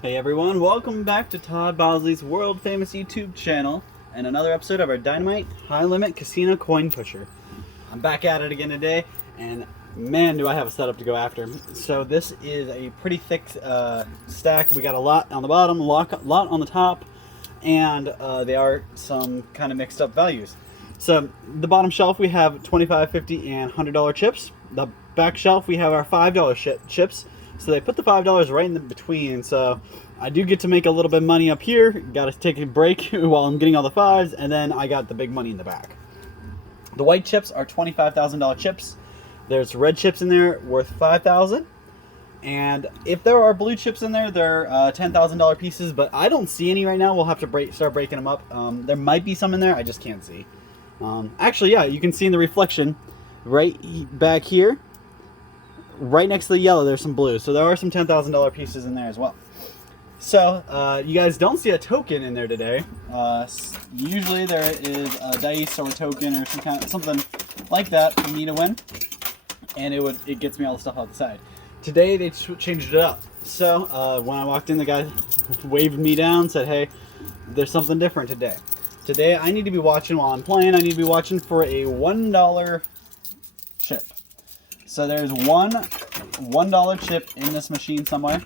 Hey everyone, welcome back to Todd Bosley's world famous YouTube channel and another episode of our Dynamite High Limit Casino Coin Pusher. I'm back at it again today, and man do I have a setup to go after. So this is a pretty thick stack. We got a lot on the bottom, a lot on the top, and they are some kind of mixed up values. So the bottom shelf we have $25, $50, and $100 chips. The back shelf we have our $5 chips. So they put the $5 right in the between, so I do get to make a little bit of money up here. Got to take a break while I'm getting all the fives, and then I got the big money in the back. The white chips are $25,000 chips. There's red chips in there worth $5,000, and if there are blue chips in there, they're $10,000 pieces. But I don't see any right now. We'll have to start breaking them up. There might be some in there. I just can't see. Actually, yeah, you can see in the reflection right back here. Right next to the yellow, there's some blue. So there are some $10,000 pieces in there as well. So you guys don't see a token in there today. Usually there is a dice or a token or something like that for me to win, and it gets me all the stuff out the side. Today they changed it up. So when I walked in, the guy waved me down, said, "Hey, there's something different today. Today I need to be watching while I'm playing. I need to be watching for a $1 chip." So there's $1 chip in this machine somewhere,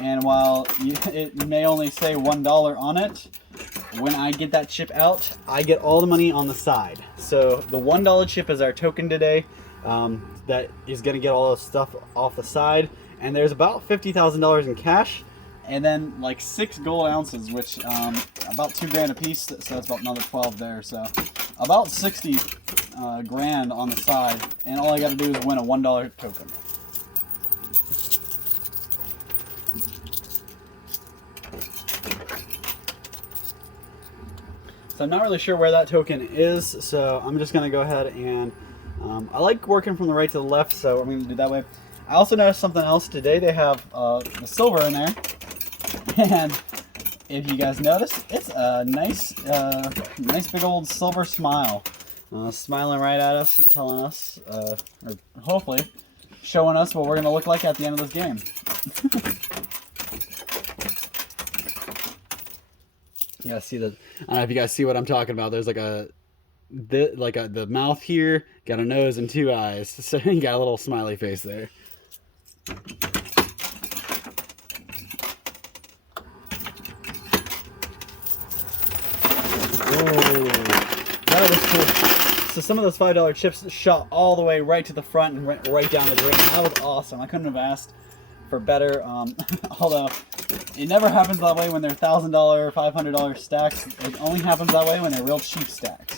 and while it may only say $1 on it, when I get that chip out, I get all the money on the side. So the $1 chip is our token today. That is going to get all the stuff off the side, and there's about $50,000 in cash, and then like 6 gold ounces, which about $2 grand a piece. So that's about another 12 there. So about 60 grand on the side, and all I got to do is win a $1 token. So I'm not really sure where that token is, so I'm just going to go ahead and I like working from the right to the left, so I'm going to do that way. I also noticed something else today. They have the silver in there, and if you guys notice, it's a nice big old silver smile. Smiling right at us, telling us, or hopefully showing us what we're going to look like at the end of this game. Yeah, see the. I don't know if you guys see what I'm talking about. There's the mouth here, got a nose and 2 eyes, so you got a little smiley face there. Whoa, that was cool. So some of those $5 chips shot all the way right to the front and went right down the drain. That was awesome. I couldn't have asked for better. Although it never happens that way when they're $1,000, $500 stacks. It only happens that way when they're real cheap stacks.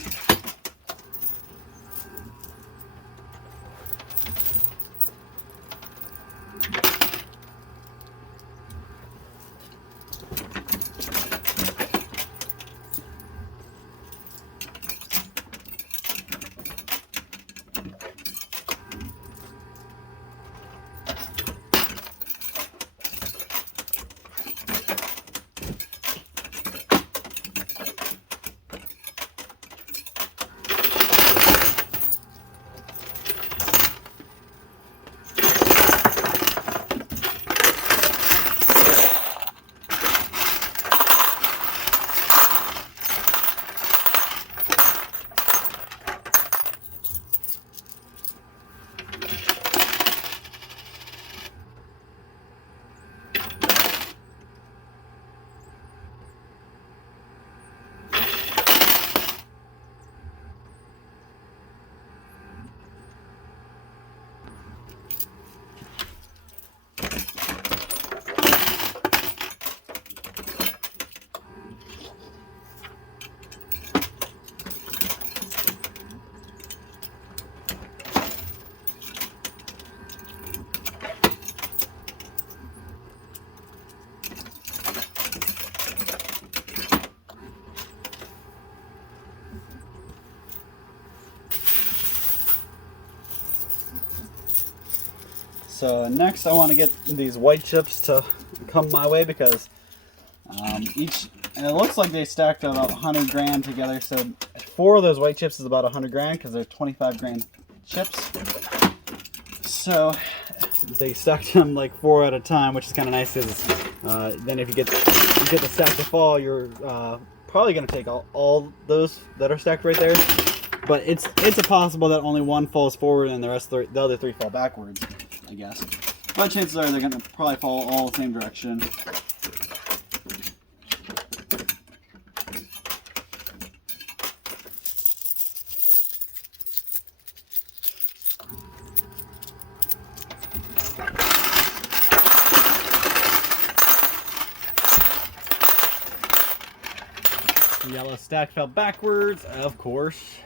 So next I want to get these white chips to come my way, because and it looks like they stacked about 100 grand together. So 4 of those white chips is about 100 grand because they're 25 grand chips. So they stacked them like 4 at a time, which is kind of nice because Then if you get the stack to fall, you're probably going to take all those that are stacked right there. But it's a possible that only one falls forward and the other three fall backwards, I guess. But chances are they're going to probably fall all the same direction. The yellow stack fell backwards, of course.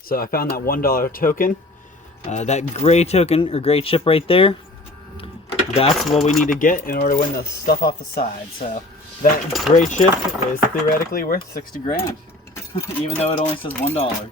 So I found that $1 token. That gray token, or gray chip right there, that's what we need to get in order to win the stuff off the side. So that gray chip is theoretically worth 60 grand, even though it only says $1.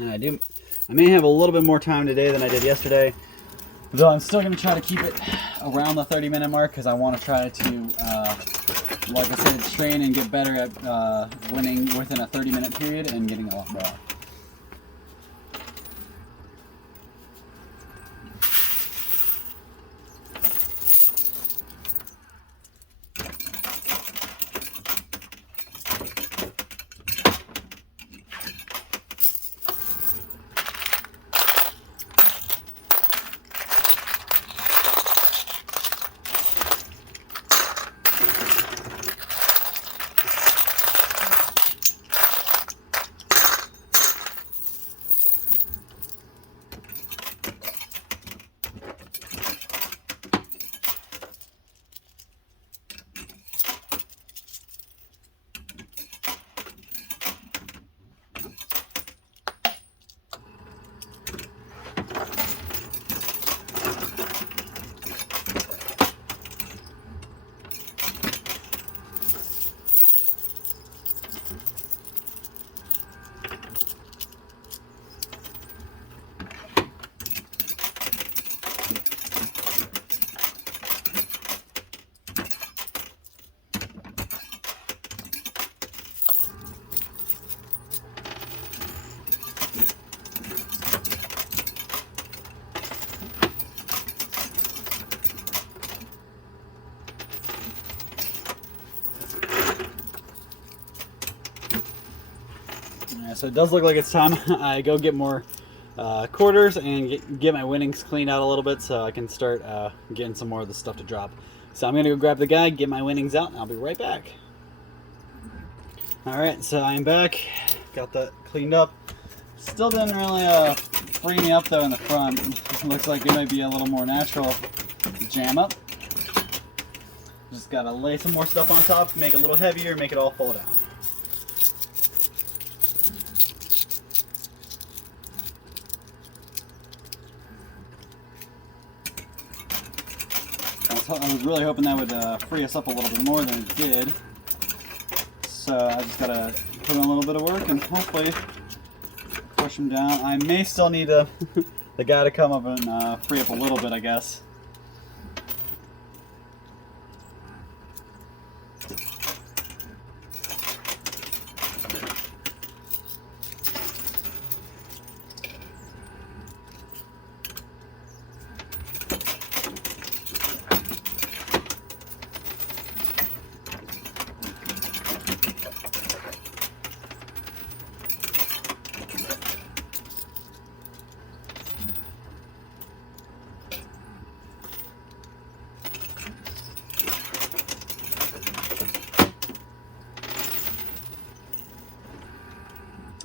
And I may have a little bit more time today than I did yesterday, though I'm still going to try to keep it around the 30-minute mark because I want to try to, like I said, train and get better at winning within a 30-minute period and getting a lot more. so it does look like it's time I go get more quarters and get my winnings cleaned out a little bit so I can start getting some more of the stuff to drop. So I'm gonna go grab the guy, get my winnings out, and I'll be right back. Alright, so I'm back. Got that cleaned up. Still didn't really free me up though in the front. Looks like it might be a little more natural jam up. Just gotta lay some more stuff on top, make it a little heavier, make it all fall down. I was really hoping that would free us up a little bit more than it did. So I just gotta put in a little bit of work and hopefully push them down. I may still need the guy to come up and free up a little bit, I guess.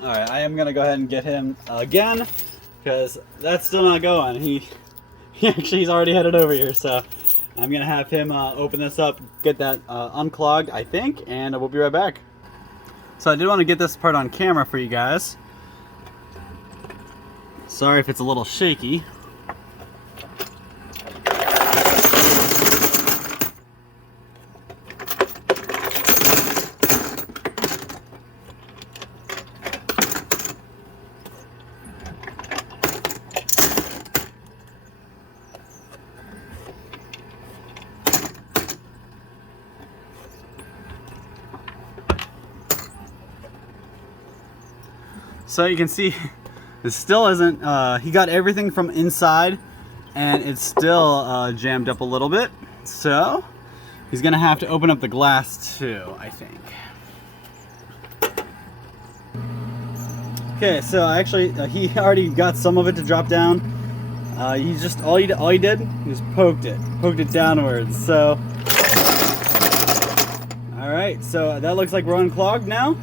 Alright, I am going to go ahead and get him again, because that's still not going. He's already headed over here, so I'm going to have him open this up, get that unclogged, I think, and we'll be right back. So I did want to get this part on camera for you guys. Sorry if it's a little shaky. So you can see it still isn't, he got everything from inside and it's still jammed up a little bit. So he's gonna have to open up the glass too, I think. Okay, so actually he already got some of it to drop down. He just, all he did was poked it downwards. So, all right, so that looks like we're unclogged now.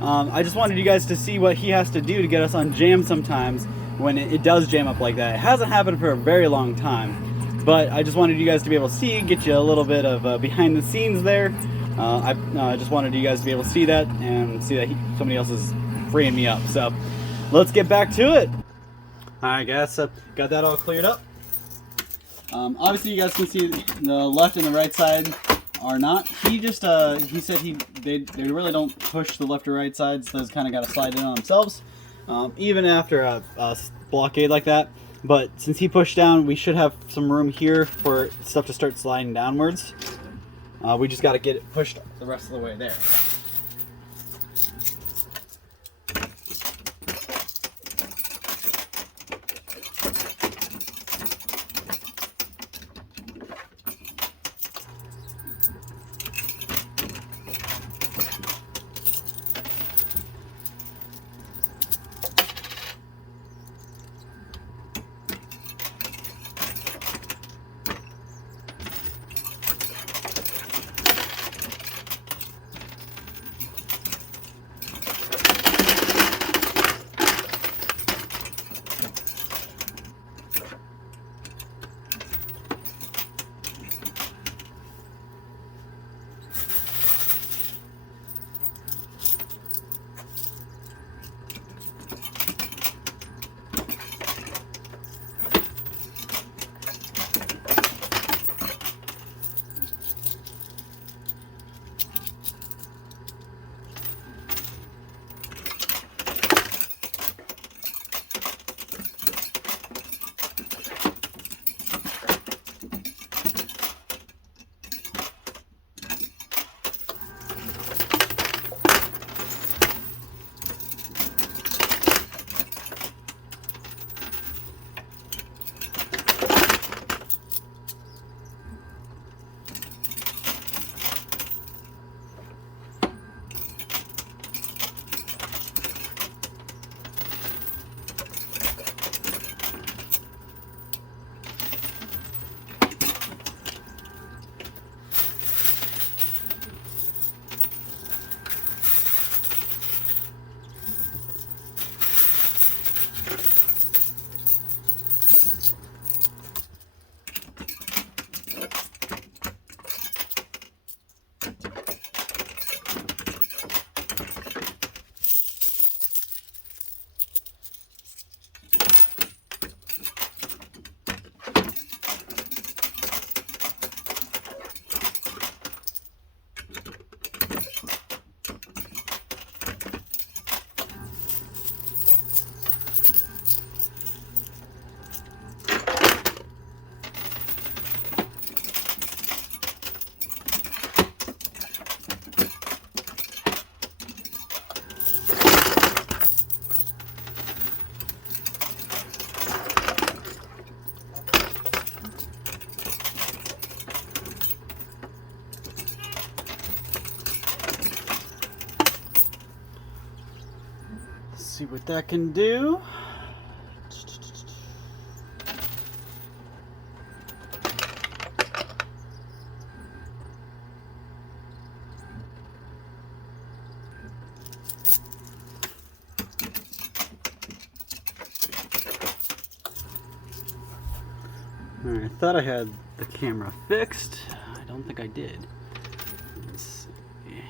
I just wanted you guys to see what he has to do to get us unjammed sometimes when it does jam up like that. It hasn't happened for a very long time, but I just wanted you guys to be able to see, get you a little bit of behind the scenes there. I just wanted you guys to be able to see that and see that somebody else is freeing me up. So let's get back to it. Alright guys, so got that all cleared up. Obviously you guys can see the left and the right side are not. He just he said they really don't push the left or right sides. Those kind of got to slide in on themselves, even after a blockade like that. But since he pushed down, we should have some room here for stuff to start sliding downwards. We just got to get it pushed the rest of the way there. see what that can do. Alright, I thought I had the camera fixed. I don't think I did. Let's see.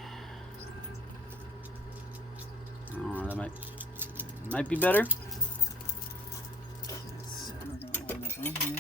Oh, that might be better. So we're gonna line up right here.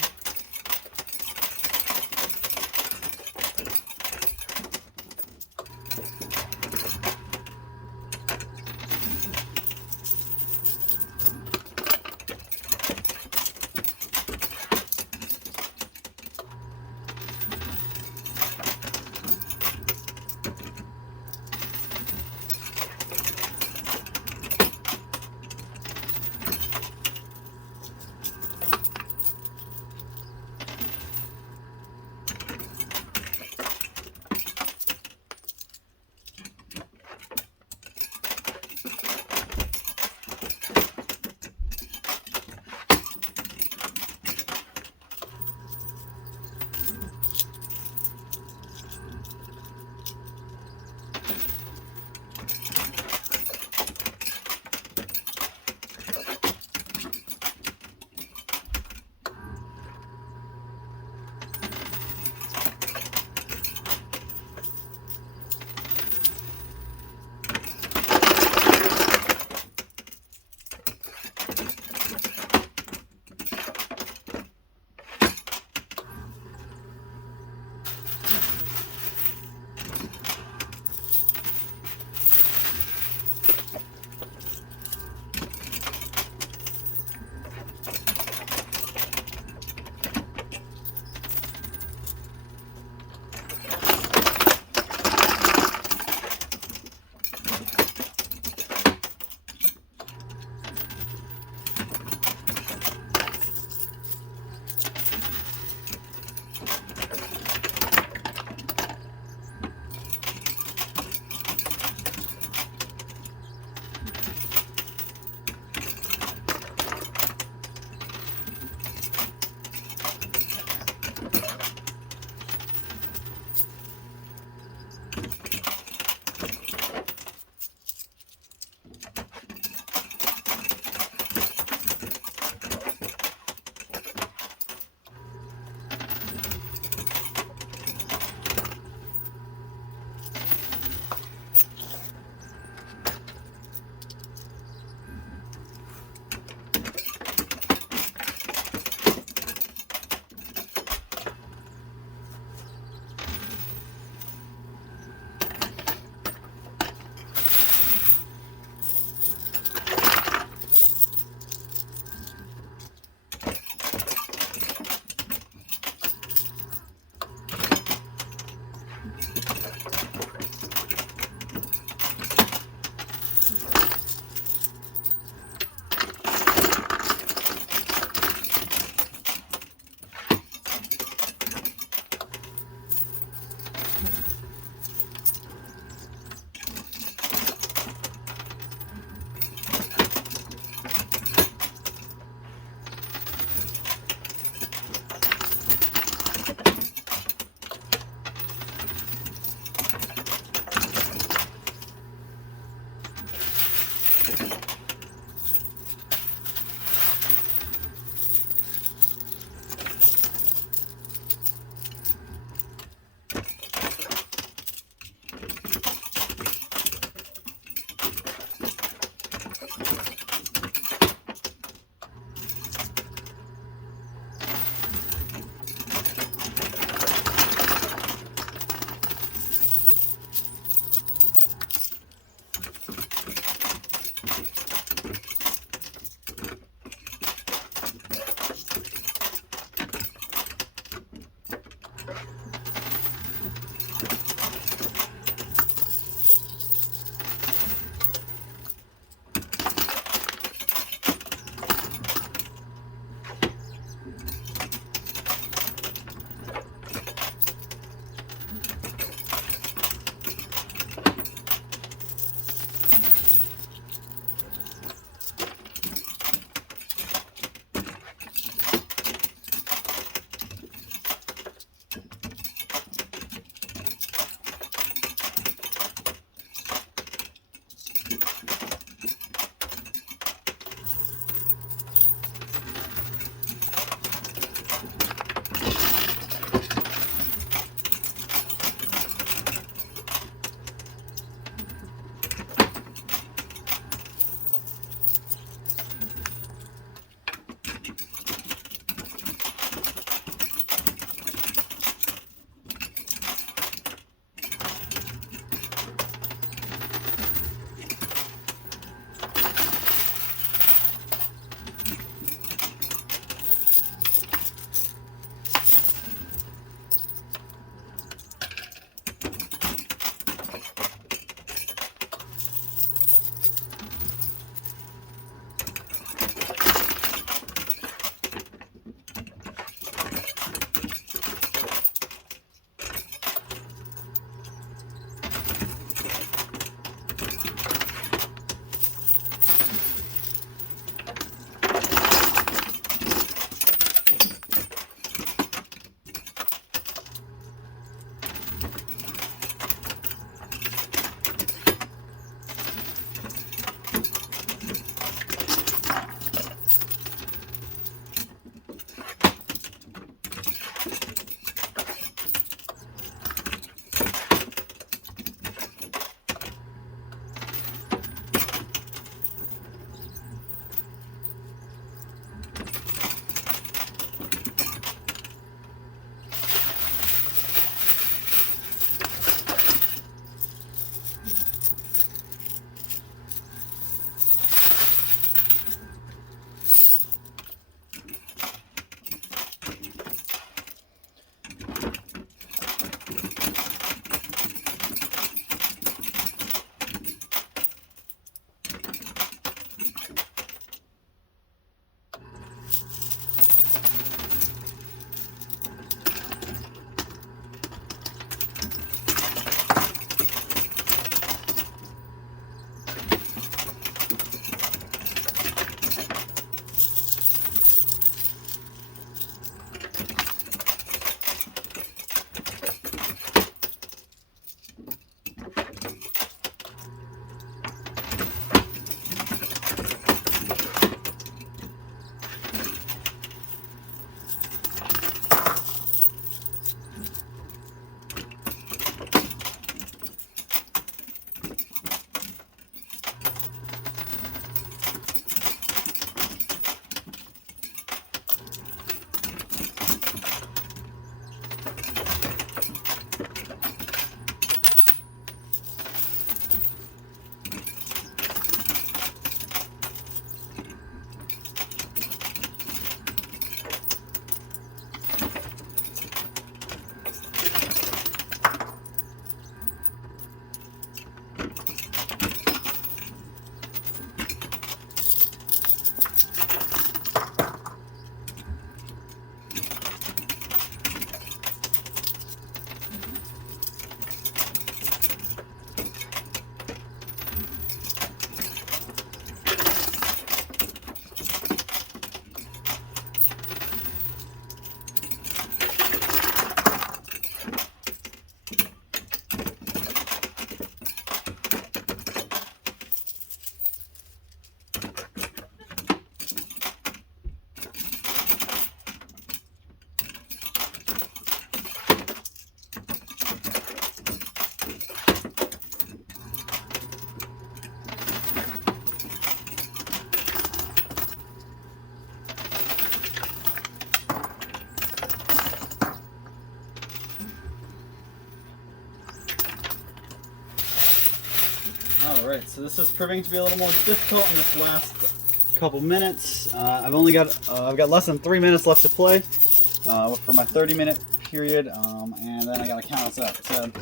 Alright, so this is proving to be a little more difficult in this last couple minutes. I've got less than 3 minutes left to play for my 30-minute period, and then I gotta count us up. So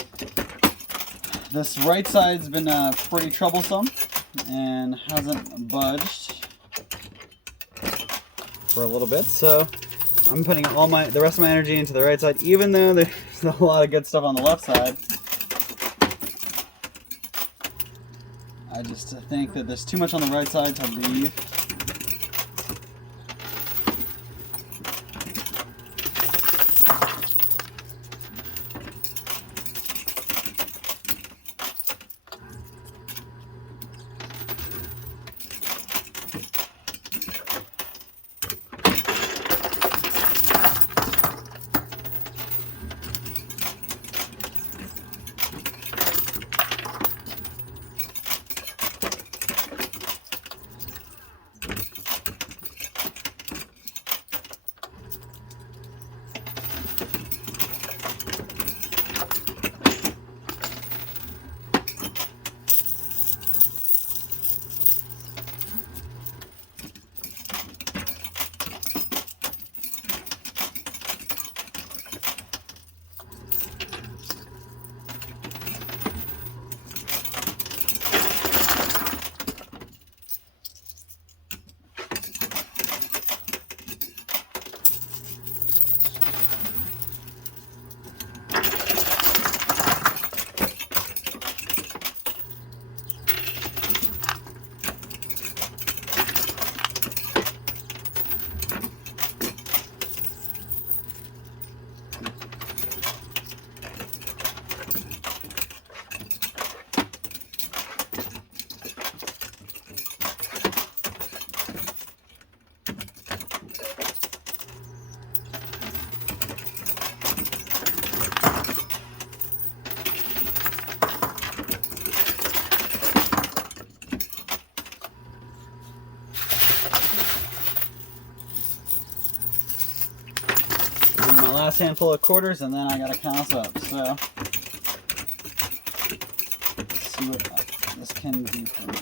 this right side's been pretty troublesome and hasn't budged for a little bit, so I'm putting the rest of my energy into the right side, even though there's a lot of good stuff on the left side. I just think that there's too much on the right side to leave. My last handful of quarters, and then I gotta count us up. So, let's see what this can do for me.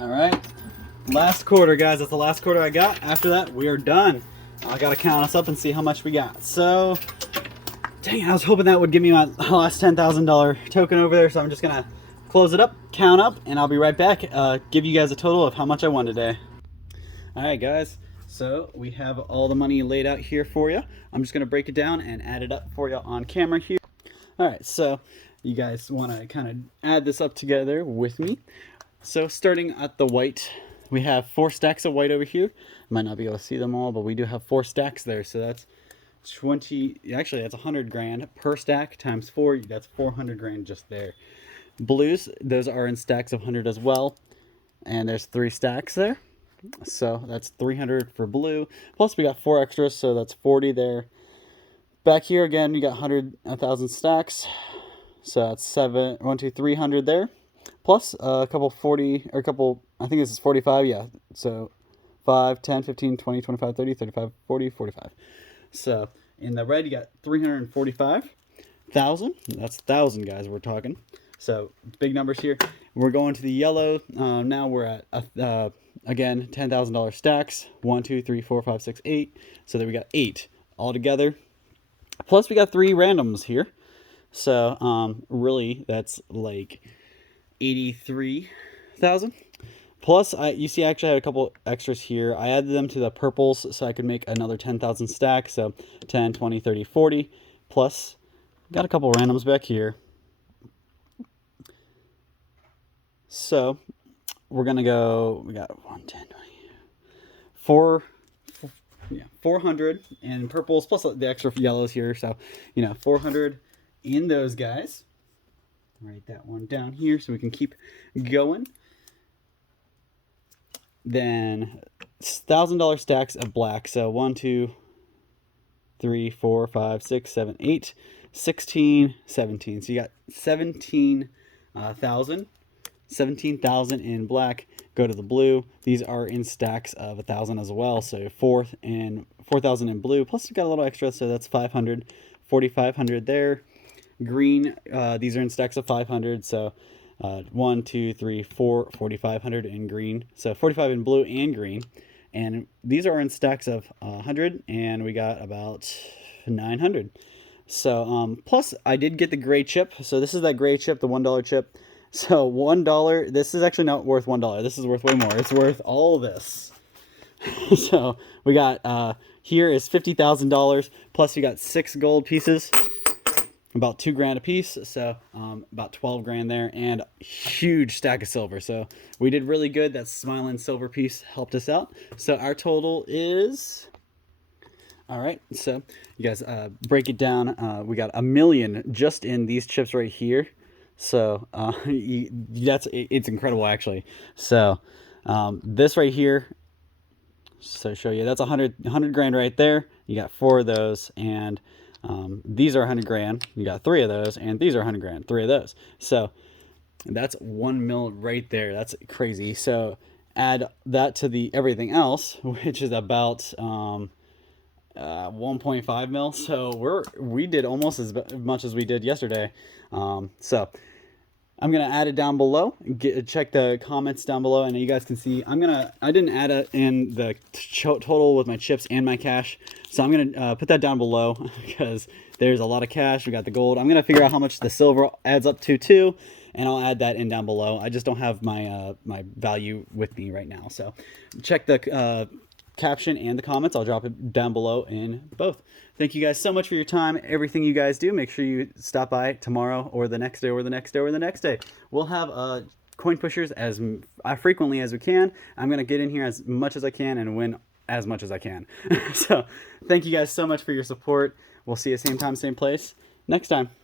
Alright, last quarter, guys. That's the last quarter I got. After that, we are done. I gotta count us up and see how much we got. So, dang, I was hoping that would give me my last $10,000 token over there, so I'm just gonna close it up, count up, and I'll be right back. Give you guys a total of how much I won today. Alright, guys. So, we have all the money laid out here for you. I'm just gonna break it down and add it up for you on camera here. Alright, so you guys want to kind of add this up together with me. So starting at the white, we have 4 stacks of white over here. Might not be able to see them all, but we do have 4 stacks there. So that's 20, actually that's 100 grand per stack times 4. That's 400 grand just there. Blues, those are in stacks of 100 as well. And there's 3 stacks there. So that's 300 for blue. Plus we got 4 extras, so that's 40 there. Back here again, you got 1,000 stacks. So that's 300 there. Plus a couple 40, or a couple, I think this is 45, yeah. So 5, 10, 15, 20, 25, 30, 35, 40, 45. So in the red, you got 345,000. That's 1,000, guys, we're talking. So big numbers here. We're going to the yellow. Now we're at, again, $10,000 stacks. 1, 2, 3, 4, 5, 6, 8. So there we got 8 all together. Plus we got 3 randoms here. So really, that's like 83,000. Plus, you see, I actually had a couple extras here. I added them to the purples so I could make another 10,000 stacks. So 10, 20, 30, 40. Plus, got a couple randoms back here. So we're gonna go. We got 1, 10, 20, 4, yeah, 400 in purples plus the extra yellows here. So 400 in those guys. Write that one down here so we can keep going. Then $1,000 stacks of black. So 1, 2, 3, 4, 5, 6, 7, 8, 16, 17. So you got 17,000. 17,000 in black. Go to the blue. These are in stacks of 1,000 as well. So 4,000 in blue. Plus you got a little extra, so that's 500. 4,500 there. Green. These are in stacks of 500. So 1, 2, 3, 4, 4,500 in green. So 45 in blue and green. And these are in stacks of 100, and we got about 900. So plus I did get the gray chip. So this is that gray chip, the $1 chip. So $1, this is actually not worth $1. This is worth way more. It's worth all this. So we got, here is $50,000, plus we got 6 gold pieces, about $2,000 a piece. So about 12 grand there, and a huge stack of silver. So we did really good. That smiling silver piece helped us out. So our total is, all right, so you guys break it down. We got 1 million just in these chips right here. So it's incredible actually. So this right here, so show you, that's 100 grand right there. You got 4 of those, and these are 100 grand. You got 3 of those, and these are 100 grand, 3 of those. So that's 1 mil right there. That's crazy. So add that to the everything else, which is about 1.5 mil. So we did almost as much as we did yesterday. So I'm gonna add it down below. Check the comments down below, and you guys can see I didn't add it in the total with my chips and my cash, so I'm gonna put that down below because there's a lot of cash. We got the gold. I'm gonna figure out how much the silver adds up to too, and I'll add that in down below. I just don't have my my value with me right now, so check the caption and the comments. I'll drop it down below in both. Thank you guys so much for your time, everything you guys do. Make sure you stop by tomorrow or the next day or the next day or the next day. We'll have coin pushers as frequently as we can. I'm going to get in here as much as I can and win as much as I can. So thank you guys so much for your support. We'll see you same time, same place next time.